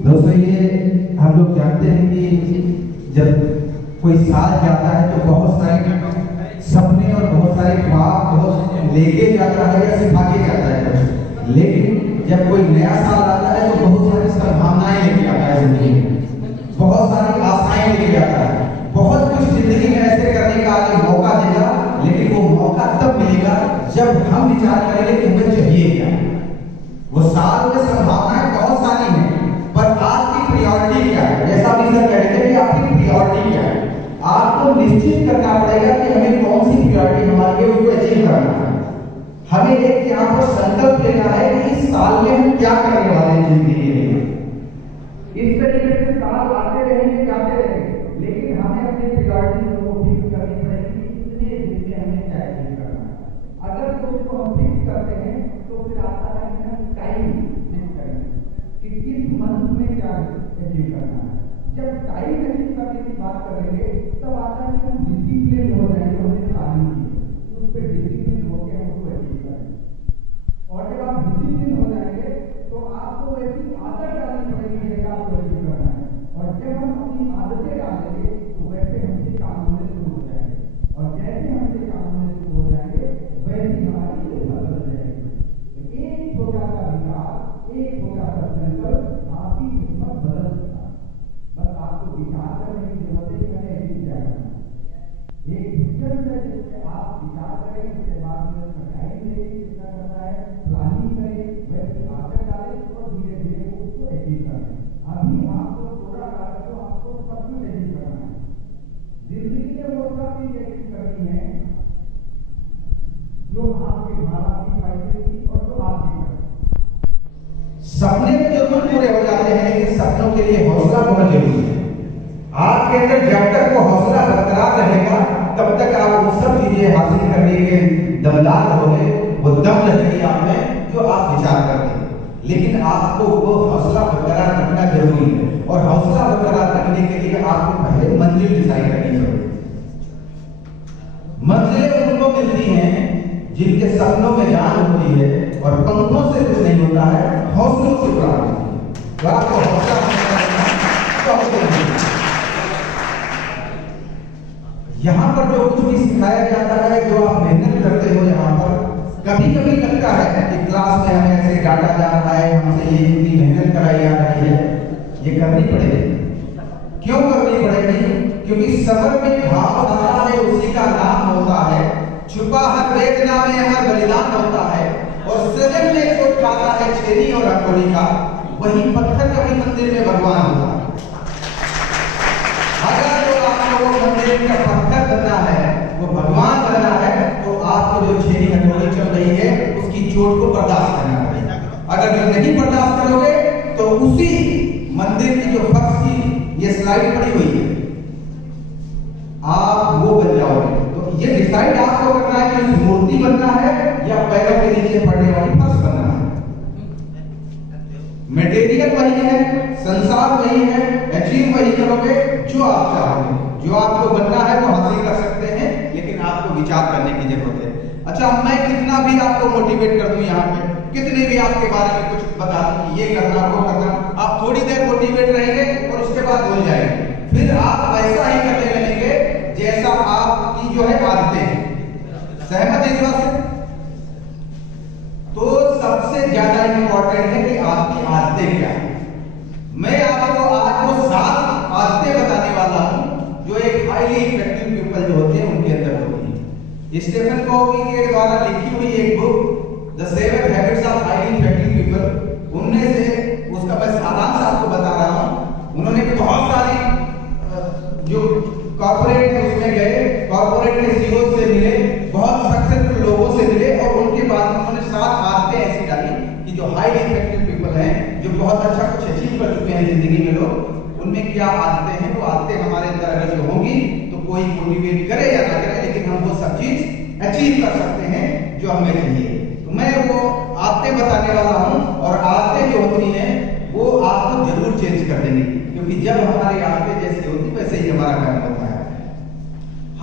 दोस्तों ये हम लोग जानते हैं कि जब कोई साल जाता है तो बहुत सारे सपने और बहुत सारे ख्वाब बहुत लेके जाता है या सिखा के जाता है, लेकिन जब कोई नया साल आता है तो बहुत सारी संभावनाएं लेके आता है जिंदगी में, बहुत सारी आशाएं लेके आता है, बहुत कुछ जिंदगी में ऐसे करने का आगे मौका देगा, लेकिन वो मौका तब मिलेगा जब हम विचार करेंगे कि हमें चाहिए क्या। वो साल में संभावनाएं बहुत सारी हैं, पर आपकी प्रायोरिटी क्या है? जैसा अभी सर कह रहे थे कि आपकी प्रायोरिटी क्या है, आपको निश्चित करना पड़ेगा कि हमें कौन सी प्रायोरिटी हमारी है उसको अचीव करना है। हमें एक यहाँ पर संकल्प लेना है कि इस साल में हम क्या करने वाले हैं जिंदगी में। इस तरीके से साल आते रहेंगे जाते रहेंगे, लेकिन हमें अपने प्रायोरिटी को फिक्स करनी पड़ेगी इतने दिन में हमें क्या अचीव करना है। अगर उसको हम फिक्स करते हैं तो फिर आता है कि हम टाइम फिक्स करेंगे कि किस मंथ में क्या अचीव करना है। जब टाइम अचीव करने की बात करेंगे तब आता है कि हम डिसिप्लिन हो जाएंगे, हमने प्लानिंग की उस पर डिसिप्लिन होकर हम उसको अचीव करेंगे। और जब आप डिसिप्लिन हो जाएंगे तो आपको वैसी आदत डालनी पड़ेगी जैसा आपको अचीव करना है, और जब हम अपनी आदतें डालेंगे तो वैसे हमसे काम होने शुरू हो जाएंगे, और जैसे हमसे काम होने शुरू हो जाएंगे वैसी हमारी किस्मत बदल जाएगी। एक छोटा सा विचार, एक छोटा सा संकल्प आपकी किस्मत बदल सकता है। बस आपको विचार करने की जरूरत है कि मैंने अचीव क्या करना है। एक विजन है जिससे आप विचार करें, उसके बाद में उसका टाइम दें कितना करना है, प्लानिंग करें, वैसी आदत डालें और धीरे धीरे उसको अचीव करें। अभी आपको थोड़ा डालें तो आपको सब कुछ अचीव करना है। जिंदगी में वो सब चीज अचीव करनी है जो आपके माँ बाप की ख्वाहिशें थी और जो आपकी सपने तो जरूर पूरे हो जाते हैं, लेकिन सपनों के लिए हौसला बहुत जरूरी है। आपके अंदर जब तक वो हौसला बरकरार रहेगा तब तक आप वो सब चीजें हासिल करने के दमदार होंगे, वो दम रहेगी आप में जो आप विचार करते हैं। लेकिन आपको वो हौसला बरकरार रखना जरूरी है, और हौसला बरकरार रखने के लिए आपको पहले मंजिल डिसाइड करनी जरूरी है। मंजिलें उनको मिलती हैं जिनके सपनों में जान होती है, और पंखों से कुछ नहीं होता है, हौसलों से प्राप्त होती है। तो आपको हौसला यहाँ पर जो कुछ भी सिखाया जाता है, जो आप मेहनत करते हो यहाँ पर, कभी कभी लगता है कि क्लास में हमें ऐसे डांटा जा रहा है, हमसे ये इतनी मेहनत कराई जा रही है, ये करनी पड़ेगी। क्यों करनी पड़ेगी? क्योंकि सबर में घाव आता है उसी का नाम होता है, छुपा हर वेदना में हर बलिदान होता है, और सजन में चोट खाता है छेनी और हथौड़ी का, वही पत्थर कभी मंदिर में भगवान होता है। अगर तो आपको वो मंदिर का पत्थर बनना है, वो भगवान बनना है, तो आपको जो छेनी हथौड़ी चल रही है उसकी चोट को बर्दाश्त करना पड़ेगा। अगर जो नहीं बर्दाश्त करोगे तो उसी मंदिर की जो फर्श की ये स्लाइड पड़ी हुई है, आप वो बन जाओगे। तो ये डिसाइड आपको करना है कि मूर्ति बनना है या पैरों के नीचे पड़ने वाली फर्श बनना है। मटेरियल वही है, संसार वही है, अचीव वही करोगे जो आप चाहोगे। जो आपको बनना है वो हासिल कर सकते हैं, लेकिन आपको विचार करने की जरूरत है। अच्छा, मैं कितना भी आपको मोटिवेट कर दूं यहाँ पे, कितने भी आपके बारे में कुछ बता दूं कि ये करना वो करना, आप थोड़ी देर मोटिवेट रहेंगे और उसके बाद भूल जाएंगे। फिर आप वैसा ही करने लगेंगे जैसा आपकी जो है आदतें हैं। सहमत है इस बात से? तो सबसे ज्यादा इंपॉर्टेंट है कि आपकी आदतें क्या है। मैं आपको आज वो 7 आदतें बताने वाला हूं जो एक हाईली इफेक्टिव पीपल जो होते हैं उनके अंदर होती है। स्टीफन कोवी के द्वारा लिखी हुई एक book the 7 habits of highly effective people, उनमें से उसका मैं सारांश आपको बता रहा हूं। उन्होंने बहुत सारी जो कॉर्पोरेट में उसमें गए, कॉर्पोरेट में सीईओ से मिले, बहुत सक्सेसफुल लोगों से मिले, और उनके बाद उन्होंने 7 आदतें ऐसी डाली कि जो हाईली इफेक्टिव पीपल हैं, जो बहुत अच्छा कुछ अचीव कर चुके हैं जिंदगी में लोग, उनमें क्या आदतें हैं। वो आदतें हमारे अंदर अगर जो होंगी तो कोई मोटिवेट करे या ना करे, लेकिन हम वो सब चीज अचीव कर सकते हैं जो हमें चाहिए। तो मैं वो आदतें बताने वाला हूं, और आदतें जो होती हैं वो आपको जरूर चेंज कर देंगी, क्योंकि जब हमारी आदतें जैसी होती वैसे ही हमारा काम होता है।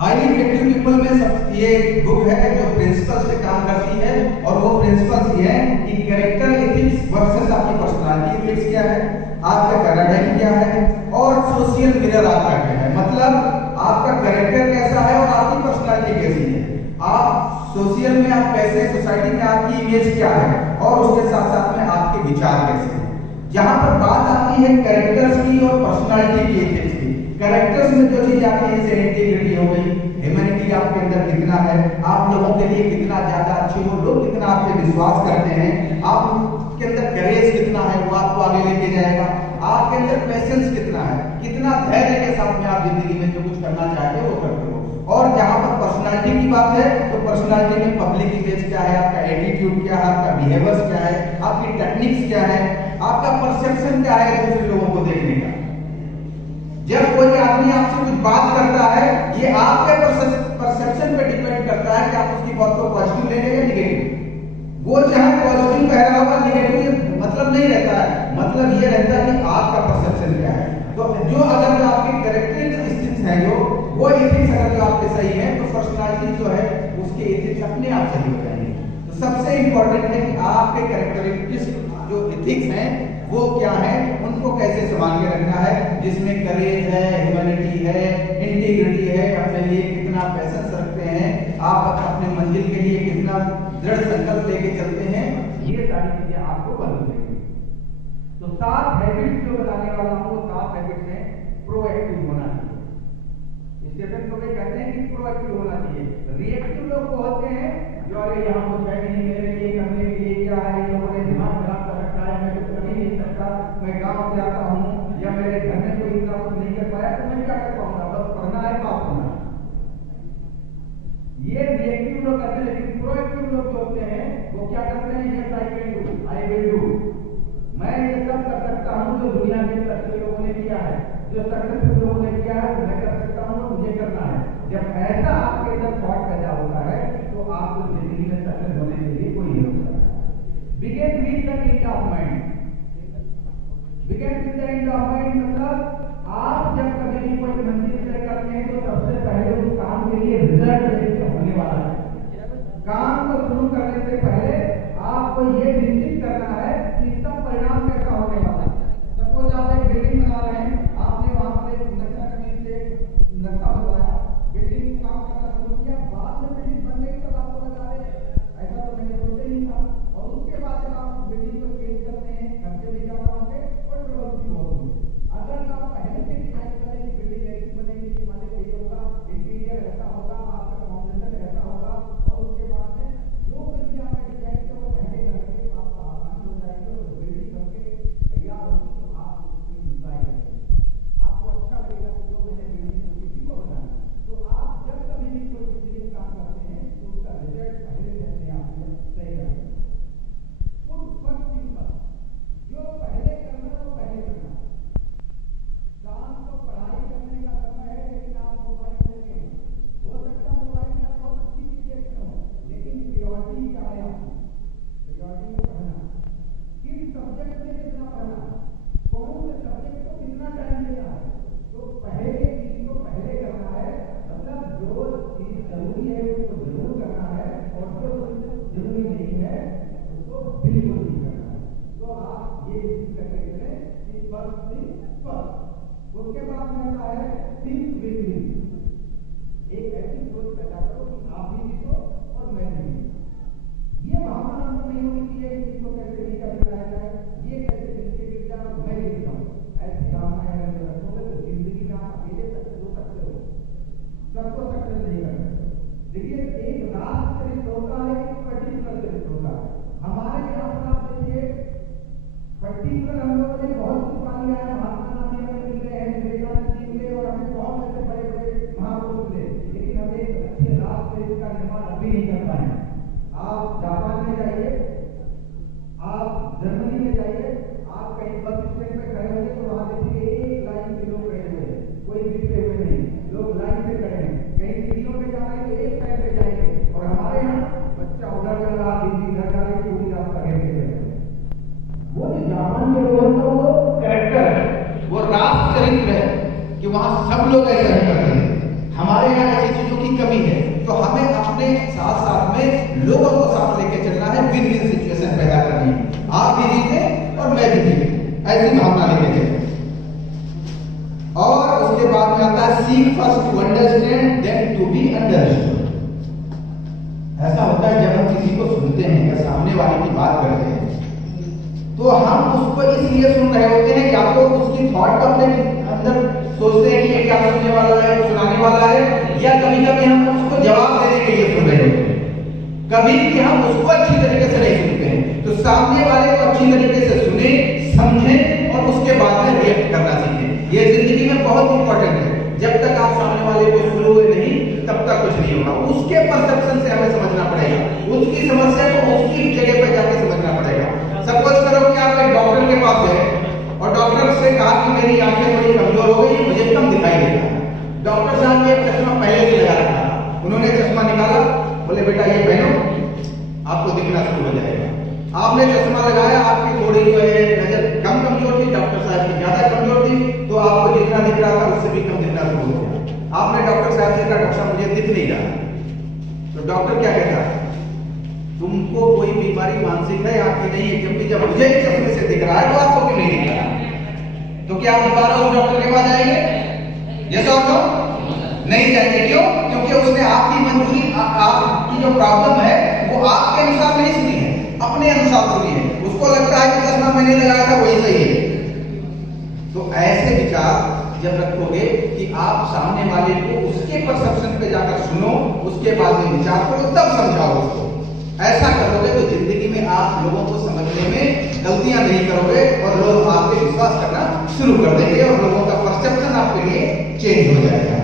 हाईली इफेक्टिव पीपल में सब ये बुक है जो प्रिंसिपल से काम करती है, और वो प्रिंसिपल्स ये है कि कैरेक्टर एथिक्स वर्सेस आपकी पर्सनालिटी ट्रेट्स क्या है, आपका कैरेक्टर क्या है, और सोशल मिरर आपका क्या है, मतलब आपका कैरेक्टर कैसा है और आपकी पर्सनालिटी कैसी है, आप सोशल में आप कैसे, सोसाइटी में आपकी इमेज क्या है, और उसके साथ साथ में आपके विचार कैसे हैं। जहां पर बात आती है कैरेक्टर्स की और पर्सनालिटी की, एथिक्स की, कैरेक्टर्स में जो चीज आती है जैसे इंटीग्रिटी हो गई, ह्यूमैनिटी आपके अंदर कितना है, आप लोगों के लिए कितना ज्यादा अच्छे हो, लोग कितना आप पे विश्वास करते हैं, आपके अंदर करेज कितना है, वो आपको आगे लेके जाएगा, आपके अंदर पेशेंस कितना है, कितना धैर्य के साथ में आप जिंदगी में जो कुछ करना चाहते हो वो करते हो। और जहां पर पर्सनालिटी की बात है तो पर्सनालिटी में पब्लिक इमेज क्या है, आपका एटीट्यूड क्या है, आपका बिहेवियर्स क्या है, आपकी टेक्निक्स क्या है, आपका परसेप्शन क्या है दूसरे लोगों को देखने का। जब कोई आदमी आपसे कुछ बात करता है, ये आपके परसेप्शन पे डिपेंड करता है कि आप उसकी बात को पॉजिटिव लेंगे या निगेटिव। वो चाहे पॉजिटिव कह रहा होगा, निगेटिव मतलब नहीं रहता है, मतलब ये रहता है कि आपका परसेप्शन क्या है। तो जो अगर जो आपके कैरेक्टरिस्टिक्स हैं, जो वो एथिक्स अगर जो आपके सही है तो पर्सनालिटी जो है उसके एथिक्स अपने आप सही हो जाएंगे। तो सबसे इंपॉर्टेंट है कि आपके कैरेक्टरिस्टिक्स जो एथिक्स हैं वो क्या है, उनको कैसे संभाल के रखना है, जिसमें करेज है, ह्यूमैनिटी है, इंटीग्रिटी है, अपने लिए कितना पैशन रखते हैं, आप अपने मंजिल के लिए कितना दृढ़ संकल्प लेके चलते हैं, ये सारी चीजें आपको बदल देंगी। तो 7 हैबिट्स जो बताने वाला हूं वो 7 हैबिट्स हैं प्रोएक्टिव होना चाहिए। स्टीफन कोवे कहते हैं कि प्रोएक्टिव होना चाहिए। रिएक्टिव लोग वो होते हैं जो अरे यहाँ कुछ है नहीं, मेरे लिए करने के लिए क्या है, इन लोगों ने दिमाग खराब कर रखा है, मैं कुछ कर ही नहीं सकता, मैं गांव से आता हूँ या मेरे घर में कोई इतना कुछ नहीं कर पाया तो मैं क्या कर पाऊंगा, बस पढ़ना है, पास होना। ये रिएक्टिव लोग करते हैं। लेकिन प्रोएक्टिव लोग जो होते हैं वो क्या करते हैं, yes I can do, I will do, मैं ये सब कर सकता हूँ जो दुनिया के अच्छे लोगों ने किया है, जो सक्सेसफुल लोगों ने किया है, तो मैं कर सकता हूँ, मुझे करना है। जब ऐसा आपके अंदर थॉट पैदा होता है तो आपको जिंदगी में सक्सेस होने के लिए कोई नहीं रोक सकता। Begin with the end of mind. Begin with the end of mind मतलब आप जब कभी भी कोई मंजिल तय करते हैं तो सबसे पहले उस काम के लिए रिजल्ट देखते होने वाला है। काम को शुरू करने से पहले आपको ये निश्चित करना है कि इसका परिणाम कैसा होने वाला है। सपोज आप एक बिल्डिंग बना रहे हैं, आपने वहां पर एक नक्शा कमी से नक्शा बनवाया, बिल्डिंग काम करना शुरू किया, बाद में बिल्डिंग बन गई तब आपको लगा रहे ऐसा तो मैंने सोचा ही नहीं था, और उसके बाद जब आप बिल्डिंग को चेंज करते हैं, खर्चे भी ज्यादा होंगे और ट्रबल भी बहुत होंगे। अगर आप पहले से डिजाइन करें कि बिल्डिंग ऐसी बनेगी, माने ये होगा, इंटीरियर ऐसा होगा, आपका फाउंडेशन ऐसा होगा, और उसके बाद में जो कुछ भी आपने डिजाइन किया वो पहले करके तो आपको आसानी हो जाएगी और बिल्डिंग बनके तैयार होगी तो आप उसको एंजॉय करेंगे, आपको अच्छा लगेगा कि जो मैंने बिल्डिंग सोची थी वो बना। तो आप जब कभी भी कोई जिंदगी में काम करते हैं तो उसका रिजल्ट पहले से अपने आप में तय कर लें। फर्स्ट थिंग फर्स्ट, जो पहले करना वो पहले करना। काम तो पढ़ाई करने का समय है, लेकिन आप मोबाइल में लगे हैं, हो सकता है मोबाइल में आप बहुत अच्छी चीज देखते हो, लेकिन प्रियोरिटी क्या है आपकी? प्रियोरिटी में पढ़ना, किस सब्जेक्ट में कितना पढ़ना, कौन से सब्जेक्ट को कितना टाइम देना है, तो पहले चीज को पहले करना है। मतलब जो चीज जरूरी है उसको जरूर करना है और जो जरूरी नहीं है उसको बिल्कुल नहीं करना है। तो आप ये चीज करके चलें कि फर्स्ट थिंग फर्स्ट। उसके बाद में आता है थिंक बिग, एक ऐसी सोच पैदा करो कि आप भी जीतो और मैं भी जीतूं। ये भावना हमको नहीं होनी चाहिए कि इसको कैसे नीचा दिखाया जाए, ये कैसे नीचे गिर जाए और मैं गिर जाऊं। ऐसी भावनाएं अगर रखोगे तो जिंदगी में आप अकेले सक्सेस हो सकते हो, सबको सक्सेस नहीं कर सकते। देखिए एक राष्ट्र चरित्र होता है, एक पर्टिकुलर चरित्र होता है। हमारे यहाँ पर आप देखिए पर्टिकुलर हम लोगों ने बहुत कुछ पा लिया है, महात्मा गांधी हमें मिल गए हैं, विवेकानंद जी मिले और हमें बहुत ऐसे बड़े बड़े महापुरुष मिले, लेकिन हम एक अच्छे राष्ट्र का निर्माण अभी नहीं कर पाए। आप जापान में जाइए, आप जर्मनी में जाइए, आप कहीं बस स्टैंड पे खड़े होंगे तो वहां देखिए एक लाइन में लोग खड़े हुए हैं, कोई बिखरे हुए नहीं, लोग लाइन से खड़े हैं। कहीं सीढ़ियों पे जा रहे हैं तो एक साइड पे जाएंगे, और हमारे यहाँ बच्चा उधर जा रहा, दीदी घर जा रही, पूरी रास्ता घेर के चले। वो जो जापान में होता है वो कैरेक्टर है, वो राष्ट्र चरित्र है कि वहां सब लोग ऐसा नहीं करते हैं। हमारे यहाँ ऐसी चीजों की कमी है, तो हमें अपने साथ साथ में लोगों को साथ लेके चलना है, विन विन सिचुएशन पैदा करनी है। आप भी जीते और मैं भी जीते, ऐसी भावना लेके चले। और उसके बाद में आता है seek first to understand then to be understood. ऐसा होता है जब हम किसी को सुनते हैं या सामने वाले की बात करते हैं तो हम उसको इसलिए सुन रहे होते हैं, या तो उसकी थॉट को अपने अंदर सोचते हैं कि ये क्या सुनने वाला है, सुनाने वाला है, या कभी कभी हम उसको जवाब देने के लिए सुन रहे होते हैं। कभी भी हम उसको अच्छी तरीके से नहीं सुनते हैं। तो सामने वाले को अच्छी तरीके से सुने, समझें और उसके बाद में रिएक्ट करना सीखें। ये जिंदगी में बहुत इंपॉर्टेंट है। जब तक आप सामने वाले को सुनोगे नहीं तब तक कुछ नहीं होगा। उसके परसेप्शन से हमें समझना पड़ेगा, उसकी समस्या को उसकी जगह पर जाके समझना पड़ेगा। सपोज करो कि आप एक डॉक्टर के पास गए और डॉक्टर से कहा कि मेरी आंखें थोड़ी कमजोर हो गई, मुझे कम दिखाई देता है। डॉक्टर साहब ने चश्मा पहले से लगा रखा था, उन्होंने चश्मा निकाला, बोले बेटा ये पहनो, आपको दिखना शुरू हो जाएगा। आपने चश्मा लगाया, आपकी थोड़ी जो है नजर कम कमजोर थी, डॉक्टर साहब की ज्यादा कमजोर थी, तो आपको जितना दिख रहा था उससे भी कम दिखना शुरू हो गया। आपने डॉक्टर साहब से कहा डॉक्टर साहब मुझे दिख नहीं रहा, तो डॉक्टर क्या कहता है, तुमको कोई बीमारी मानसिक है आंख की नहीं है, क्योंकि जब मुझे इस चश्मे से दिख रहा है तो आपको क्यों नहीं दिख रहा? तो क्या आप दोबारा उस डॉक्टर के पास जाएंगे? यस और नो? नहीं जाएंगे। क्यों? क्योंकि उसने आपकी मंजूरी, आपकी जो प्रॉब्लम है वो आपके अनुसार नहीं सुनी है, अपने अनुसार सुनी है। उसको लगता है कि चश्मा मैंने लगाया था वही सही है। तो ऐसे विचार जब रखोगे कि आप सामने वाले को उसके परसेप्शन पे जाकर सुनो, उसके बाद में विचार करो, तब समझाओ उसको। ऐसा करोगे तो जिंदगी में आप लोगों को समझने में गलतियां नहीं करोगे और लोग आप पे विश्वास करना शुरू कर देंगे और लोगों का परसेप्शन आपके लिए चेंज हो जाएगा।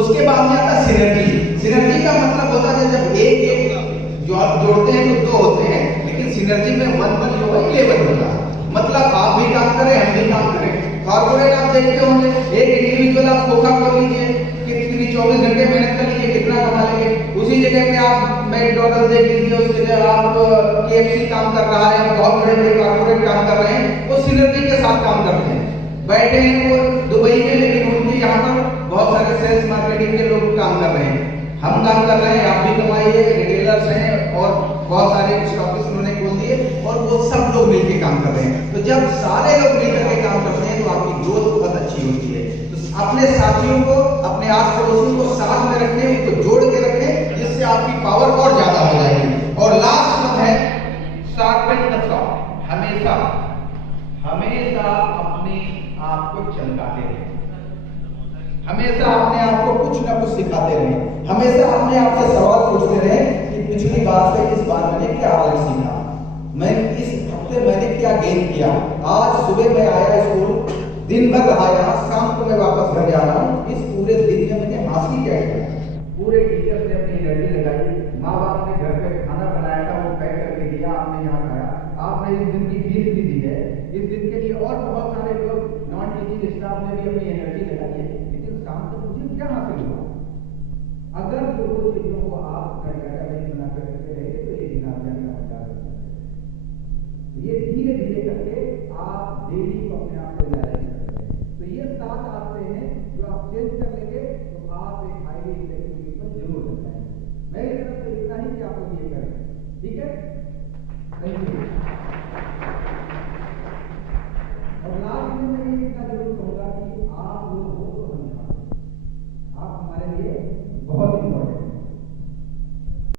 उसके बाद में आता सिनर्जी। सिनर्जी का मतलब होता है जब एक एक जोड़ते हैं तो दो होते हैं, लेकिन सिनर्जी में वन जो है 11 होता है। मतलब आप भी काम करें, हम भी काम करें। कॉर्पोरेट आप देखते होंगे, एक इंडिविजुअल आप धोखा खोल लीजिए, कितनी 24 घंटे मेहनत कर लीजिए, कितना कमा लेंगे। उसी जगह पे आप मैकडॉनल्ड देख लीजिए, उस जगह आप KFC काम कर रहा है, बहुत बड़े बड़े कॉर्पोरेट काम कर रहे हैं, वो सिनर्जी के साथ काम करते हैं। बैठे हैं वो दुबई में, लेकिन उनके यहाँ पर बहुत सारे सेल्स मार्केटिंग के लोग काम कर रहे हैं। हम काम कर रहे हैं, आप भी कमाइए, रिटेलर्स हैं और बहुत सारे ऑफिस उन्होंने खोल दिए और वो सब लोग मिलकर काम कर रहे हैं। तो जब सारे लोग मिलकर के काम करते हैं तो आपकी ग्रोथ बहुत अच्छी होती है। तो अपने साथियों को, अपने आस पड़ोसियों को साथ में रखें, उनको जोड़ के रखें, जिससे आपकी पावर और ज्यादा हो जाएगी। और लास्ट वन है शार्पन द सॉ। हमेशा हमेशा अपने आप को चमकाते रहें, हमेशा अपने आप को कुछ ना कुछ सिखाते रहें, हमेशा अपने आप से सवाल पूछते रहें कि पिछली बार से इस बार मैंने क्या अलग सीखा, मैं इस हफ्ते मैंने क्या गेन किया। आज सुबह मैं आया स्कूल, दिन भर रहा यहाँ, शाम को मैं वापस घर जा रहा हूँ, इस पूरे दिन में मैंने हासिल क्या किया। पूरे टीचर्स ने अपनी एनर्जी लगाई, माँ बाप ने घर पे खाना बनाया था, वो पैक करके दिया, आपने यहाँ खाया, आपने इस दिन की फीस भी दी है, इस दिन के लिए और बहुत सारे लोग नॉन टीचिंग स्टाफ ने भी अपनी एनर्जी लगाई है। लेकिन शाम को मुझे क्या हासिल हुआ? अगर दो चीजों को आप घर नहीं बना कर रखते रहे तो ये दिन आप जाने का मजा हो सकता है। ये धीरे धीरे करके आप डेली को अपने आप को रियलाइज करते हैं। तो ये 7 आदतें हैं जो आप चेंज कर लेंगे तो आप एक हाईली इफेक्टिव पीपल जरूर बन जाएंगे। मेरी तरफ से इतना ही कि आप लोग ये करें, ठीक है? Thank you. और लास्ट में मैं ये इतना जरूर कहूंगा कि आप लोग हो तो हम आप हमारे लिए